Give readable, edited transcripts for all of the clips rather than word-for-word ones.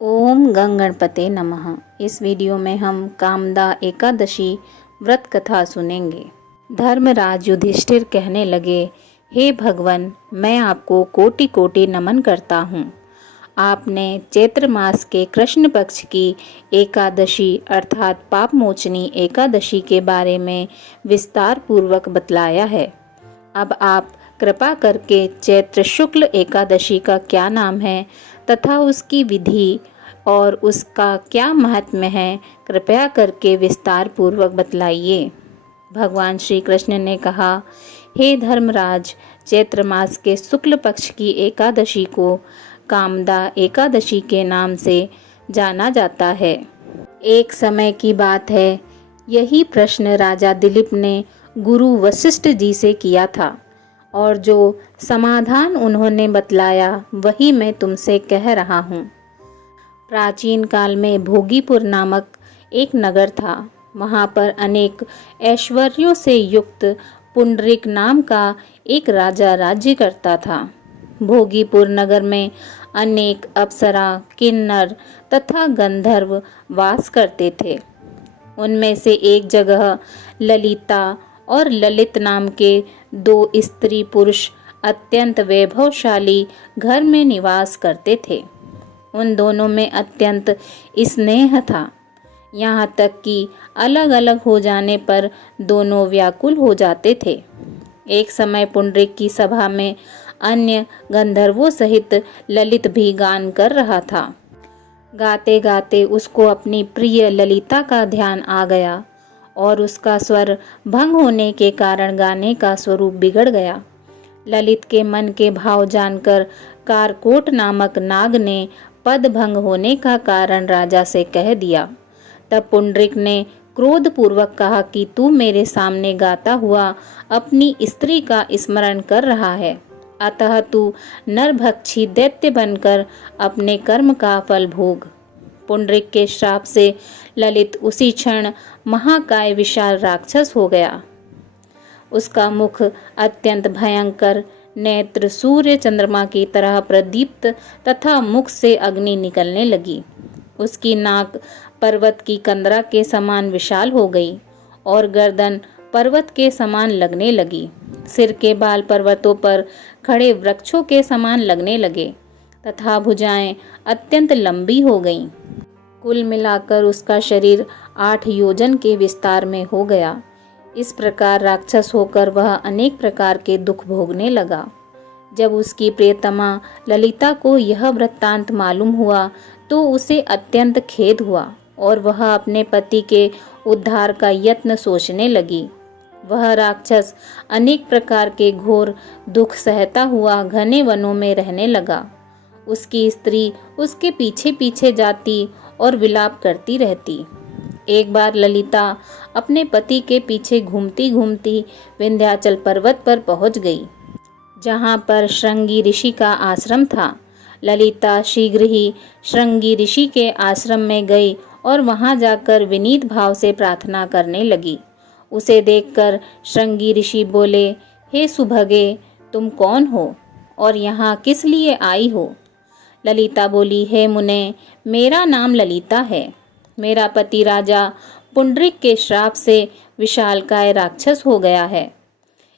ओम गंग गणपते नमः। इस वीडियो में हम कामदा एकादशी व्रत कथा सुनेंगे। धर्मराज युधिष्ठिर कहने लगे, हे भगवान, मैं आपको कोटि कोटि नमन करता हूँ। आपने चैत्र मास के कृष्ण पक्ष की एकादशी अर्थात पाप मोचनी एकादशी के बारे में विस्तार पूर्वक बतलाया है। अब आप कृपा करके चैत्र शुक्ल एकादशी का क्या नाम है तथा उसकी विधि और उसका क्या महात्म्य है, कृपया करके विस्तार पूर्वक बतलाइए। भगवान श्री कृष्ण ने कहा, हे धर्मराज, चैत्र मास के शुक्ल पक्ष की एकादशी को कामदा एकादशी के नाम से जाना जाता है। एक समय की बात है, यही प्रश्न राजा दिलीप ने गुरु वशिष्ठ जी से किया था और जो समाधान उन्होंने बतलाया वही मैं तुमसे कह रहा हूँ। प्राचीन काल में भोगीपुर नामक एक नगर था। वहाँ पर अनेक ऐश्वर्यों से युक्त पुंडरीक नाम का एक राजा राज्य करता था। भोगीपुर नगर में अनेक अप्सरा, किन्नर तथा गंधर्व वास करते थे। उनमें से एक जगह ललिता और ललित नाम के दो स्त्री पुरुष अत्यंत वैभवशाली घर में निवास करते थे। उन दोनों में अत्यंत स्नेह था, यहाँ तक कि अलग अलग हो जाने पर दोनों व्याकुल हो जाते थे। एक समय पुंडरीक की सभा में अन्य गंधर्वों सहित ललित भी गान कर रहा था। गाते गाते उसको अपनी प्रिय ललिता का ध्यान आ गया और उसका स्वर भंग होने के कारण गाने का स्वरूप बिगड़ गया। ललित के मन के भाव जानकर कारकोट नामक नाग ने पद भंग होने का कारण राजा से कह दिया। तब पुंडरीक ने क्रोध पूर्वक कहा कि तू मेरे सामने गाता हुआ अपनी स्त्री का स्मरण कर रहा है, अतः तू नरभक्षी दैत्य बनकर अपने कर्म का फल भोग। पुंडरीक के श्राप से ललित उसी क्षण महाकाय विशाल राक्षस हो गया। उसका मुख अत्यंत भयंकर, नेत्र सूर्य चंद्रमा की तरह प्रदीप्त तथा मुख से अग्नि निकलने लगी। उसकी नाक पर्वत की कंदरा के समान विशाल हो गई और गर्दन पर्वत के समान लगने लगी। सिर के बाल पर्वतों पर खड़े वृक्षों के समान लगने लगे तथा भुजाएं अत्यंत लंबी हो गईं। कुल मिलाकर उसका शरीर 8 योजन के विस्तार में हो गया। इस प्रकार राक्षस होकर वह अनेक प्रकार के दुख भोगने लगा। जब उसकी प्रियतमा ललिता को यह वृत्तांत मालूम हुआ तो उसे अत्यंत खेद हुआ और वह अपने पति के उद्धार का यत्न सोचने लगी। वह राक्षस अनेक प्रकार के घोर दुख सहता हुआ घने वनों में रहने लगा। उसकी स्त्री उसके पीछे पीछे जाती और विलाप करती रहती। एक बार ललिता अपने पति के पीछे घूमती घूमती विंध्याचल पर्वत पर पहुंच गई, जहां पर श्रृंगी ऋषि का आश्रम था। ललिता शीघ्र ही श्रृंगी ऋषि के आश्रम में गई और वहां जाकर विनीत भाव से प्रार्थना करने लगी। उसे देखकर श्रृंगी ऋषि बोले, हे सुभगे, तुम कौन हो और यहाँ किस लिए आई हो? ललिता बोली, हे मुने, मेरा नाम ललिता है। मेरा पति राजा पुंडरीक के श्राप से विशालकाय राक्षस हो गया है।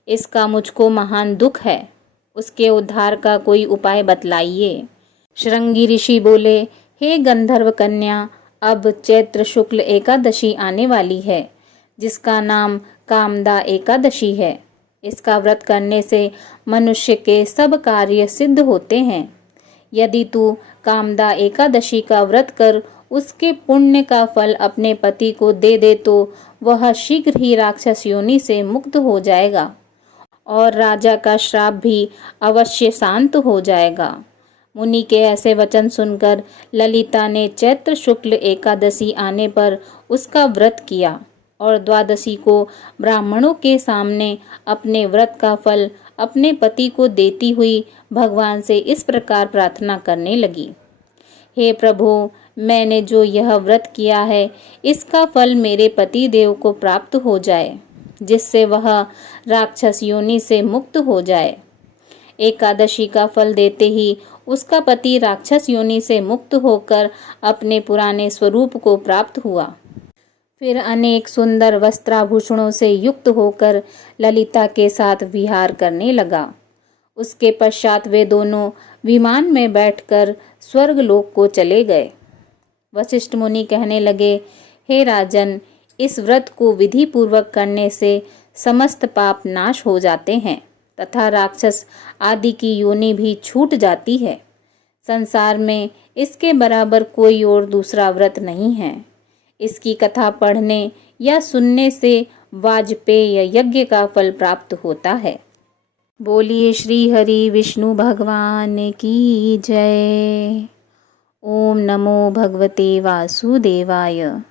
इसका मुझको महान दुख है। उसके उद्धार का कोई उपाय बतलाइए। श्रृंगी ऋषि बोले, हे गंधर्व कन्या, अब चैत्र शुक्ल एकादशी आने वाली है, जिसका नाम कामदा एकादशी है। इसका व्रत करने से मनुष्य के सब कार्य सिद्ध होते हैं। यदि तू कामदा एकादशी का व्रत कर उसके पुण्य का फल अपने पति को दे दे तो वह शीघ्र ही राक्षस योनि से मुक्त हो जाएगा और राजा का श्राप भी अवश्य शांत हो जाएगा। मुनि के ऐसे वचन सुनकर ललिता ने चैत्र शुक्ल एकादशी आने पर उसका व्रत किया और द्वादशी को ब्राह्मणों के सामने अपने व्रत का फल अपने पति को देती हुई भगवान से इस प्रकार प्रार्थना करने लगी, हे प्रभु, मैंने जो यह व्रत किया है इसका फल मेरे पति देव को प्राप्त हो जाए, जिससे वह राक्षस योनि से मुक्त हो जाए। एकादशी का फल देते ही उसका पति राक्षस योनि से मुक्त होकर अपने पुराने स्वरूप को प्राप्त हुआ। फिर अनेक सुंदर वस्त्राभूषणों से युक्त होकर ललिता के साथ विहार करने लगा। उसके पश्चात वे दोनों विमान में बैठकर स्वर्गलोक को चले गए। वशिष्ठ मुनि कहने लगे, हे राजन, इस व्रत को विधि पूर्वक करने से समस्त पाप नाश हो जाते हैं तथा राक्षस आदि की योनि भी छूट जाती है। संसार में इसके बराबर कोई और दूसरा व्रत नहीं है। इसकी कथा पढ़ने या सुनने से वाजपेय यज्ञ का फल प्राप्त होता है। बोलिए श्री हरि विष्णु भगवान की जय। ओम नमो भगवते वासुदेवाय।